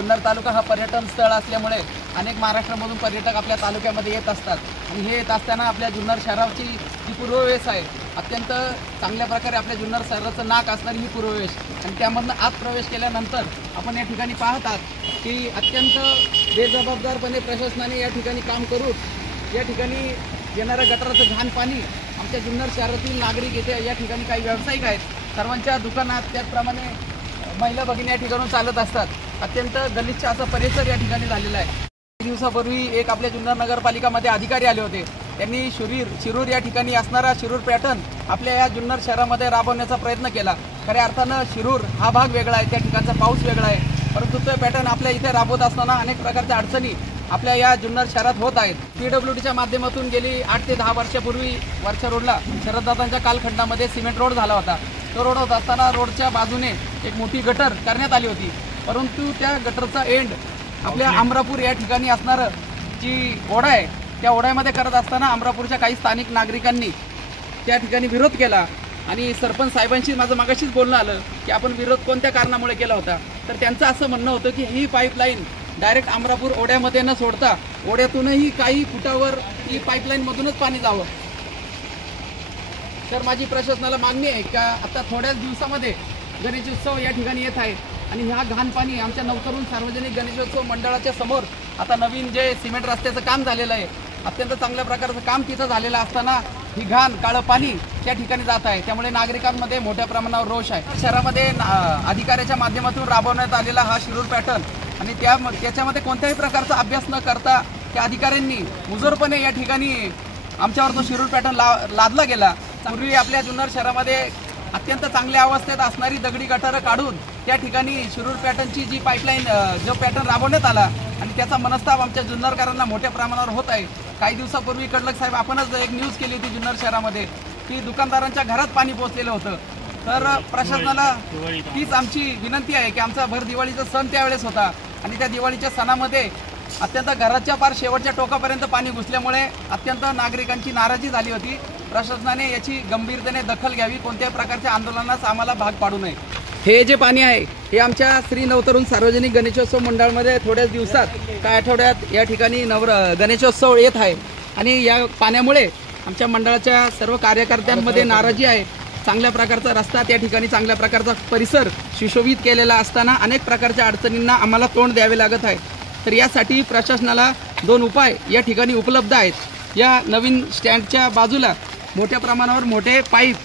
जुन्नर तालुका हा पर्यटन स्थळ असल्यामुळे अनेक महाराष्ट्रामधून पर्यटक आपल्या तालुक्यामध्ये येत असतात आणि हे येत असताना आपल्या जुन्नर शहराची जी पूर्ववेश आहे अत्यंत चांगल्या प्रकारे आपल्या जुन्नर शहराचं नाक असणारी ही पूर्ववेश आणि त्यामधनं आत प्रवेश केल्यानंतर आपण या ठिकाणी पाहतात की अत्यंत बेजबाबदारपणे प्रशासनाने या ठिकाणी काम करून या ठिकाणी येणारं गटाराचं घाण पाणी आमच्या जुन्नर शहरातील नागरिक येथे या ठिकाणी काही व्यावसायिक आहेत सर्वांच्या दुकानात त्याचप्रमाणे महिला भगिनी या ठिकाणून चालत असतात। अत्यंत गलिच्छ असा परिसर या ठिकाणी झालेला आहे। काही दिवसापूर्वी एक आपल्या जुन्नर नगरपालिकामध्ये अधिकारी आले होते, त्यांनी शिरूर या ठिकाणी असणारा शिरूर पॅटर्न आपल्या या जुन्नर शहरामध्ये राबवण्याचा प्रयत्न केला। खऱ्या अर्थानं शिरूर हा भाग वेगळा आहे, त्या ठिकाणचा पाऊस वेगळा आहे, परंतु तो पॅटर्न आपल्या इथे राबवत असताना अनेक प्रकारच्या अडचणी आपल्या या जुन्नर शहरात होत आहेत। PWDच्या माध्यमातून गेली 8 ते 10 वर्षापूर्वी वरच्या रोडला शरददादांच्या कालखंडामध्ये सिमेंट रोड झाला होता। तो रोड होत असताना रोडच्या बाजूने एक मोठी गटर करण्यात आली होती, परंतु त्या गटरचा एंड आपल्या अमरापूर या ठिकाणी असणारं जी ओढा आहे त्या ओढ्यामध्ये करत असताना अमरापूरच्या काही स्थानिक नागरिकांनी त्या ठिकाणी विरोध केला आणि सरपंच साहेबांशी माझं मागाशीच बोलणं आलं की आपण विरोध कोणत्या कारणामुळे केला होता, तर त्यांचं असं म्हणणं होतं की ही पाईपलाईन डायरेक्ट अमरापूर ओढ्यामध्ये न सोडता ओढ्यातूनही काही फुटावर ही पाईपलाईनमधूनच पाणी जावं। तर माझी प्रशासनाला मागणी आहे का आता थोड्याच दिवसामध्ये गणेशोत्सव या ठिकाणी येत आहे आणि ह्या घाण पाणी आमच्या नवतरुण सार्वजनिक गणेशोत्सव मंडळाच्या समोर आता नवीन जे सिमेंट रस्त्याचं काम झालेलं आहे, अत्यंत चांगल्या प्रकारचं काम तिथं झालेलं असताना ही घाण काळं पाणी त्या ठिकाणी जात आहे, त्यामुळे नागरिकांमध्ये मोठ्या प्रमाणावर रोष आहे। शहरामध्ये अधिकाऱ्याच्या माध्यमातून राबवण्यात आलेला हा शिरूर पॅटर्न आणि त्याच्यामध्ये कोणत्याही प्रकारचा अभ्यास न करता त्या अधिकाऱ्यांनी मुजोरपणे या ठिकाणी आमच्यावर जो शिरूर पॅटर्न लादला गेला। पूर्वी आपल्या जुन्नर शहरामध्ये अत्यंत चांगल्या अवस्थेत असणारी दगडी गटारं काढून त्या ठिकाणी शिरूर पॅटर्नची जी पाईपलाईन जो पॅटर्न राबवण्यात आला आणि त्याचा मनस्ताप आमच्या जुन्नरकरांना मोठ्या प्रमाणावर होत आहे। काही दिवसापूर्वी कडलक साहेब आपणच एक न्यूज केली होती जुन्नर शहरामध्ये की दुकानदारांच्या घरात पाणी पोहोचलेलं होतं। तर प्रशासनाला तीच आमची विनंती आहे की आमचा भर दिवाळीचा सण त्यावेळेस होता आणि त्या दिवाळीच्या सणामध्ये अत्यंत घराच्या पार शेवटच्या टोकापर्यंत पाणी घुसल्यामुळे अत्यंत नागरिकांची नाराजी झाली होती। प्रशासनाने याची गंभीरतेने दखल घ्यावी, कोणत्याही प्रकारच्या आंदोलनास आम्हाला भाग पाडू नये। हे जे पाणी आहे हे आमच्या श्री नवतरुण सार्वजनिक गणेशोत्सव मंडळामध्ये थोड्याच दिवसात काही आठवड्यात या ठिकाणी गणेशोत्सव येत आहे आणि या पाण्यामुळे आमच्या मंडळाच्या सर्व कार्यकर्त्यांमध्ये नाराजी आहे। चांगल्या प्रकारचा रस्ता त्या ठिकाणी चांगल्या प्रकारचा परिसर सुशोभित केलेला असताना अनेक प्रकारच्या अडचणींना आम्हाला तोंड द्यावे लागत आहे। तर यासाठी प्रशासनाला 2 उपाय या ठिकाणी उपलब्ध आहेत। या नवीन स्टँडच्या बाजूला मोठ्या प्रमाणावर मोठे पाईप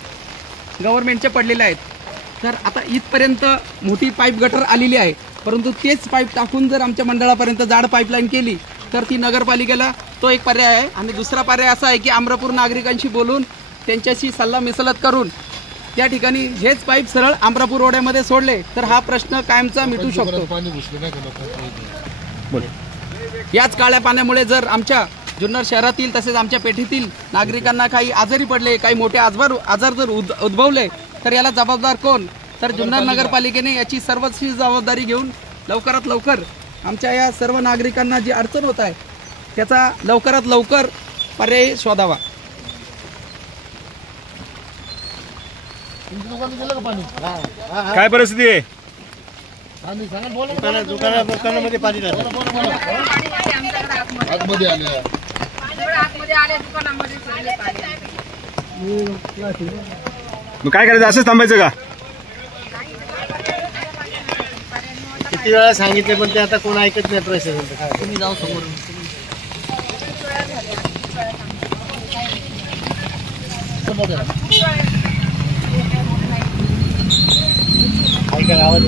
गव्हर्नमेंटचे पडलेले आहेत, तर आता इथपर्यंत मोठी पाईप गटर आलेली आहे, परंतु तेच पाईप टाकून जर आमच्या मंडळापर्यंत जाड पाईपलाईन केली तर ती नगरपालिकेला तो एक पर्याय आहे आणि दुसरा पर्याय असा आहे की अमरापूर नागरिकांशी बोलून त्यांच्याशी सल्ला मिसलत करून त्या ठिकाणी हेच पाईप सरळ अमरापूर ओढ्यामध्ये सोडले तर हा प्रश्न कायमचा मिटू शकतो। याच काळ्या पाण्यामुळे जर आमच्या जुन्नर शहरातील तसेच आमच्या पेठेतील नागरिकांना काही आजारी पडले, काही मोठे आजार जर उद्भवले तर याला जबाबदार कोण? तर जुन्नर नगरपालिकेने याची सर्वस्वी जबाबदारी घेऊन लवकरात लवकर आमच्या या सर्व नागरिकांना जी अडचण होत आहे त्याचा लवकरात लवकर पर्याय शोधावा। काय परिस्थिती आहे? दुकानामध्ये पाणी मग काय करायचं, असंच थांबायचं का? किती वेळा सांगितले पण ते आता कोण ऐकत नाही प्रशासन। तुम्ही जाऊ समोर ऐका आवाज